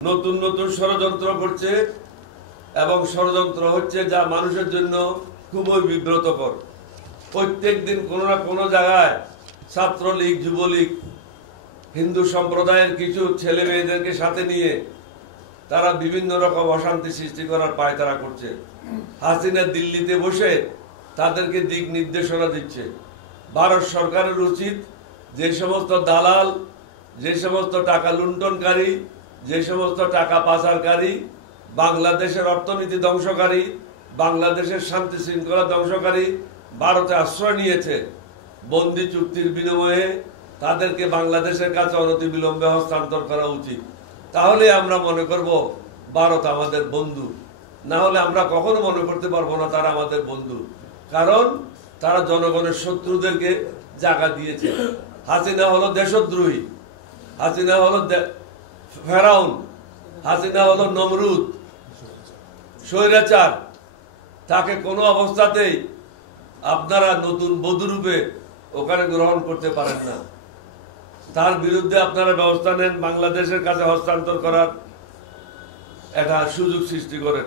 নতুন নতুন ষড়যন্ত্র করছে এবং ষড়যন্ত্র হচ্ছে যা মানুষের জন্য খুবই বিব্রতকর। প্রত্যেক দিন কোনো না কোনো জায়গায় ছাত্রলীগ, যুবলীগ, হিন্দু সম্প্রদায়ের কিছু ছেলে মেয়েদেরকে সাথে নিয়ে তারা বিভিন্ন রকম অশান্তি সৃষ্টি করার পায়তারা করছে। হাসিনা দিল্লিতে বসে তাদেরকে দিক নির্দেশনা দিচ্ছে। ভারত সরকারের উচিত যে সমস্ত দালাল, যে সমস্ত টাকা লুণ্ঠনকারী, যে সমস্ত টাকা পাচারকারী, বাংলাদেশের অর্থনীতি ধ্বংসকারী, বাংলাদেশের শান্তি শৃঙ্খলা ধ্বংসকারী ভারতে আশ্রয় নিয়েছে, বন্দি চুক্তির বিনিময়ে তাদেরকে বাংলাদেশের কাছে অনতিবিলম্বে হস্তান্তর করা উচিত। তাহলে আমরা মনে করব ভারত আমাদের বন্ধু। না হলে আমরা কখনো মনে করতে পারবো না তারা আমাদের বন্ধু, কারণ তারা জনগণের শত্রুদেরকে জায়গা দিয়েছে। হাসিনা হলো দেশদ্রোহী, হাসিনা হলো ফেরাউন, হাসিনা হলো নমরুদ, স্বৈরাচার। তাকে কোনো অবস্থাতেই আপনারা নতুন বধূরূপে ওখানে গ্রহণ করতে পারেন না। তার বিরুদ্ধে আপনারা ব্যবস্থা নেন, বাংলাদেশের কাছে হস্তান্তর করার একটা সুযোগ সৃষ্টি করেন।